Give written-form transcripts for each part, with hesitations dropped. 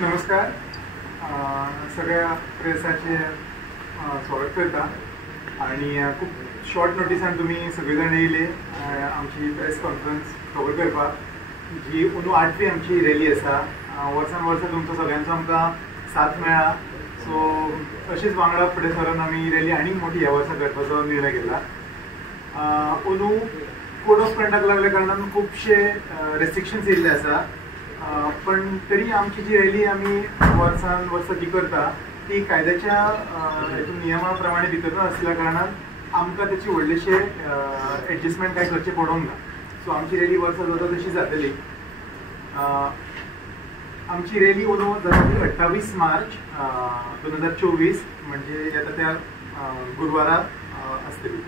नमस्कार. सगळ्या प्रेसाचे स्वागत करता आणि खूप शॉर्ट नोटिसान तुम्ही सगळेजण येयले आमची प्रेस कॉन्फरन्स कवर करपाक. जी अंदू 8वी आमची रॅली आसा. वर्सान वर्सा तुमचो सगळ्यांचो आमकां साथ मेळ्ळा. सो अशीच वांगडा फुडें सरून आमी रॅली आनीक मोठी ह्या वर्सा करपाचो निर्णय घेतला. अंदू कोड ऑफ कंडक्ट लागल्या कारणान खुबशे रेस्ट्रिक्शन्स येयल्ले आसा. पण तरी आमची जी रॅली आम्ही वर्सान वर्सा जी करता ती कायद्याच्या नियमा प्रमाणे भितर असल्या कारणान आमकां त्याची व्हडलेशे एडजस्टमेंट काय करचे पडोंक ना. सो आमची रॅली वर्सा जाता तशी जातली. आमची रॅली अंदू जातली 28 मार्च 2024 म्हणजे येता त्या गुरुवारा आसतली.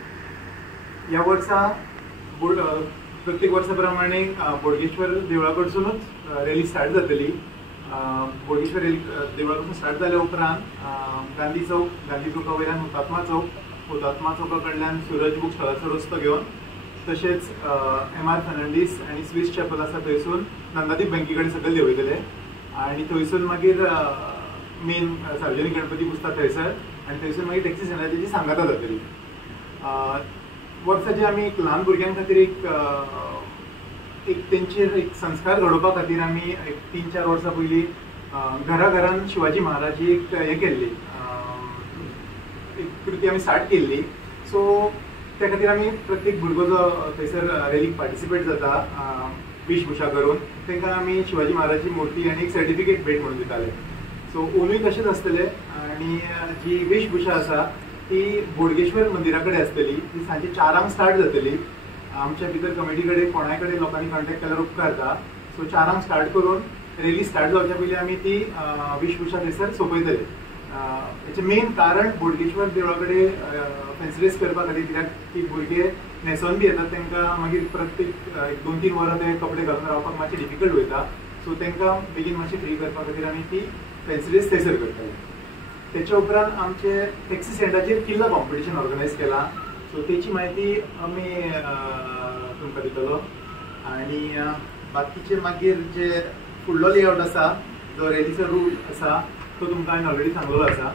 ह्या वर्सा प्रत्येक वर्षाप्रमाणे बोडगेश्वर देवळा कडसूनच रॅली स्टार्ट जातली. बोडगेश्वर देवळा स्टार्ट जाल्या उपरांत गांधी चौका वयल्यान हुतात्मा चौका कडल्यान सूरज बूक स्टॉलाचो रस्तो घेवन तशेंच MR फर्नांडीस आनी स्विस चॅपल आसा थंयसून नंदादीप बँके कडेन सकयल देंवयतले आनी थंयसून मागीर मेन सार्वजनीक गणपती पुजता थंयसर आनी थंयसून मागीर टॅक्सी स्टँडाची सांगाता जातली. वर्साचे आमी एक ल्हान भुरग्यां खातीर एक तेंचेर एक संस्कार घडोवपा खातीर आमी एक 3-4 वर्सां पयलीं घरान शिवाजी महाराज एक हे केल्ली एक कृती आमी स्टार्ट केल्ली. सो त्या खातीर आमी प्रत्येक भुरगो जो थंयसर रॅलीक पार्टिसिपेट जाता वेशभूषा करून तांकां आमी शिवाजी महाराजाची मुर्ती आनी एक सर्टिफिकेट भेट म्हणून दिताले. सो अंदूय तशेंच आसतलें आनी जी वेशभूषा आसा ती बोडगेश्वर मंदिरा कडेन आसतली. ती सांजे 4 स्टार्ट जातली. आमच्या भितर कमिटी कडेन कोणाय कडेन लोकांनी कॉन्टॅक्ट केल्यार उपकारता. सो 4 स्टार्ट करून रॅली स्टार्ट जावच्या पयलीं आमी ती वेशभूषा थंयसर सोंपयतले. हेचें मेन कारण बोडगेश्वर देवळा कडेन फॅन्सी ड्रेस करपा खातीर, कित्याक ती भुरगे न्हेसोन बी येतात तांकां मागीर प्रत्येक 2-3 वरां ते कपडे घालून रावपाक मातशें डिफिकल्ट वयता. सो तांकां बेगीन मातशें फ्री करपा खातीर आमी ती फॅन्सी ड्रेस थंयसर करतले. त्याच्या उपरांत आमचे टॅक्सी स्टँडाचेर किल्ला कॉम्पिटिशन ऑर्गनायज केला. सो तेची म्हायती आमी तुमकां दितलो आनी बाकीचे मागीर जे फुडलो लेआउट आसा जो रॅलीचो रूट आसा तो तुमकां हांवें ऑलरेडी सांगलेलो आसा.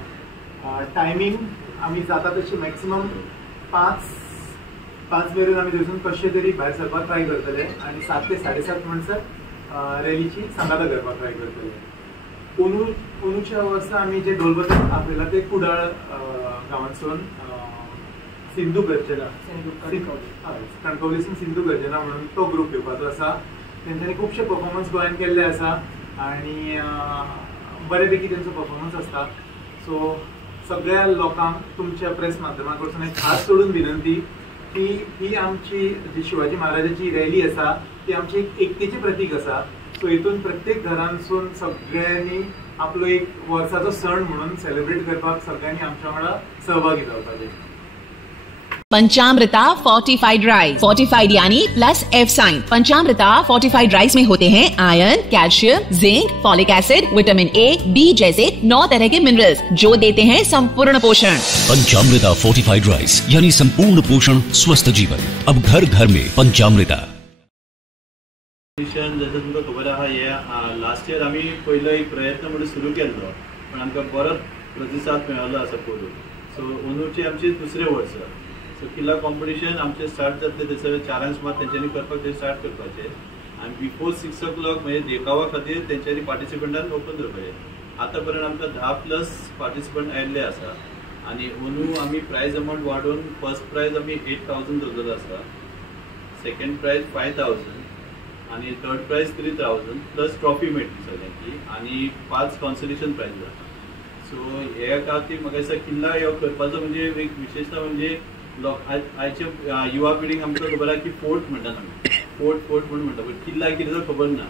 टायमींग आमी जाता तशी मॅक्सिमम 5 मेरेन आमी थंयसून कशें तरी भायर सरपाक ट्राय करतले आनी 7 ते 7:30 म्हणसर रॅलीची सांगाता करपाक ट्राय करतले. अंदूच्या वर्सा आमी जे ढोलबतान आपयला ते कुडाळ गांवांतसून सिंधू गर्जना कणकवलीसून सिंधू गर्जना म्हणून तो ग्रूप येवपाचो आसा. तेंच्यांनी खुबशे परफॉर्मन्स गोंयांत केल्ले आसा आनी बरे पैकी तेंचो परफॉर्मन्स आसता. सो सगळ्या लोकांक तुमच्या प्रेस माध्यमां कडसून एक खास सोडून विनंती की ही आमची जी शिवाजी महाराजाची रॅली आसा ती आमची एक एकतेची प्रतीक आसा. सो हितून प्रत्येक घरांसून सगळ्यांनी आपलो एक वर्साचो सण म्हणून सेलिब्रेट करपाक सगळ्यांनी आमच्या वांगडा सहभागी जावपाचें. Panchamrita fortified rice. फोर्टिफाइड यानी plus F sign. Panchamrita fortified rice में होते हैं iron, calcium, zinc, folic acid, vitamin A, B जैसे 9 तरह के मिनरल्स जो देते हैं संपूर्ण पोषण. पंचामृता फोर्टिफाइड राइस यानी संपूर्ण पोषण, स्वस्थ जीवन. अब घर घर में पंचामृता. जसं तुमकां खबर आहा हे लास्ट इयर आमी पयलो एक प्रयत्न म्हणून सुरू केल्लो पण आमकां बरो प्रतिसाद मेळ्ळो आसा पळोवन. सो अंदूचे आमचे दुसरे वर्स. सो किल्ला कॉम्पिटिशन आमचे स्टार्ट जातले थंयसर 4 सुमार तेंच्यांनी करपाक ते स्टार्ट करपाचे आनी बिफोर 6 o'clock म्हणजे देखावा खातीर तेंच्यांनी पार्टिसिपंटान ओपन करपाचे. आतां पर्यंत आमकां 10+ पार्टिसिपंट आयिल्ले आसा आनी अंदू आमी प्रायज अमावंट वाडोवन फर्स्ट प्रायज आमी 8,000 दवरलेलो आसा. सेकंड प्रायज 5,000 आणि थर्ड प्राइज 3,000 प्लस ट्रॉफी मेळटली सगळ्यांची आनी 5 कॉन्सोलेशन प्राइज आसा. सो हे खातीर म्हाका दिसता किल्ला ह्यो करपाचो म्हणजे एक विशेशता म्हणजे आयच्या युवा पिढीक आमकां खबर आहा की फोर्ट म्हणटात आमी फोर्ट म्हणून म्हणटा पण किल्ला कितें तो खबर ना.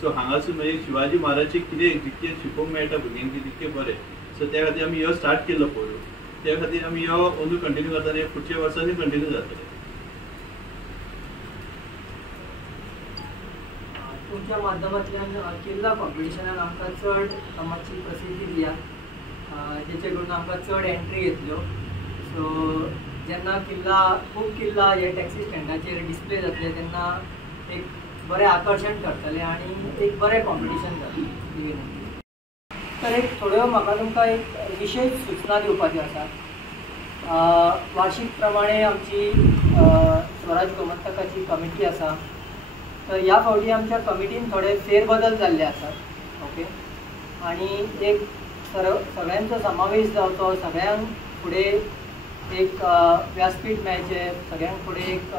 सो हांगासून म्हणजे शिवाजी महाराजचे कितें जितकें शिकोवंक मेळटा भुरग्यांक तितकें बरें. सो त्या खातीर आमी ह्यो स्टार्ट केल्लो पळय. त्या खातीर आमी ह्यो अंदू कंटिन्यू करता आनी फुडच्या वर्सांनी कंटिन्यू जातले. तुमच्या माध्यमांतल्यान किल्ला कॉम्पिटिशनान आमकां चड मातशी प्रसिद्धी दिया जेचे करून आमकां चड एंट्री येतल्यो. सो जेन्ना खूब किल्ला हे टॅक्सी स्टँडाचेर डिस्प्ले जातले तेन्ना एक बरें आकर्शण करतलें आनी एक बरें कॉम्पिटिशन जातलें. तर एक थोड्यो म्हाका तुमकां एक विशेष सूचना दिवपाच्यो आसात. वार्षिक प्रमाणे आमची स्वराज गोमंतकाची कमिटी आसा. तर ह्या फावटी आमच्या कमिटीन थोडे फेरबदल जाल्ले आसात. ओके. आणि एक सगळ्यांचो समावेश जावचो, सगळ्यांक फुडें एक व्यासपीठ मेळचें, सगळ्यांक फुडें एक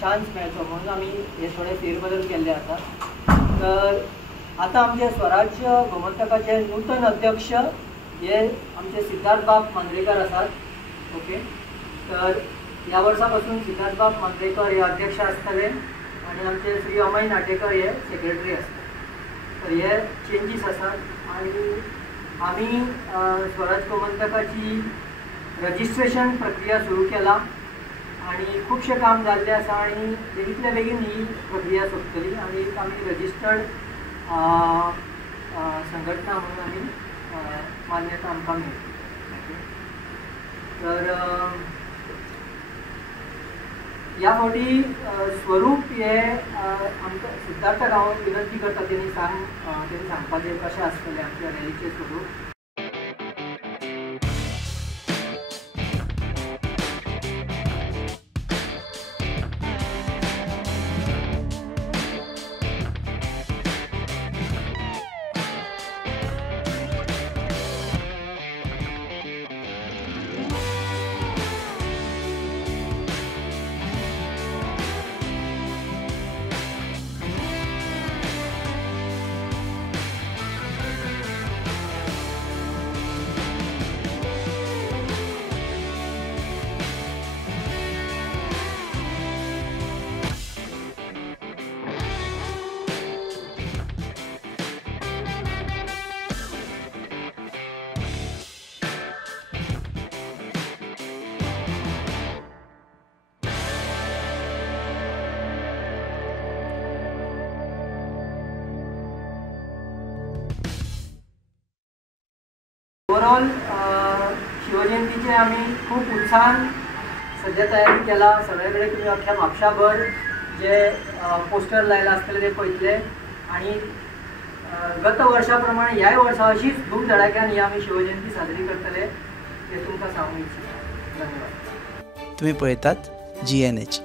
चान्स मेळचो म्हणून आमी हे थोडे फेरबदल केल्ले आसा. तर आतां आमचे स्वराज्य गोमंतकाचे नूतन अध्यक्ष हे आमचे सिद्धार्थ बाब मांद्रेकर आसात. ओके. तर ह्या वर्सा पासून सिद्धार्थ बाब मांद्रेकर हे अध्यक्ष आसतले आणि आमचे श्री अमय नाटेकर हे सेक्रेटरी आसतले. तर हे चेंजीस आसात. आणि आमी स्वराज गोमंतकाची रजिस्ट्रेशन प्रक्रिया सुरू केला आणि खूबशें काम जाल्लें आसा आणि बेगींतल्या बेगीन ही प्रक्रिया सोंपतली आणि आमी रजिस्टर्ड संघटना म्हणून आमी मान्यता आमकां मेळटली. तर ह्या फावटी स्वरूप हे आमकां सिद्धार्थ गांवांत विनंती करता तेणी सांगपाचें कशें आसतलें आमच्या रॅलीचें स्वरूप. ओवरऑल शिवजयंतीचे आमी खूब उत्साहान सद्या तयारी केला. सगळे कडेन तुमी अख्ख्या म्हापशाभर जे पोस्टर लायला आसतले ते पळयतले आणि गत वर्षा प्रमाणे ह्याय वर्सा अशीच धूम धडाक्यान ही आमी शिवजयंती साजरी करतले हे तुमकां सांगूंक इच्छिता. धन्यवाद. तुम्ही पळयतात GNH.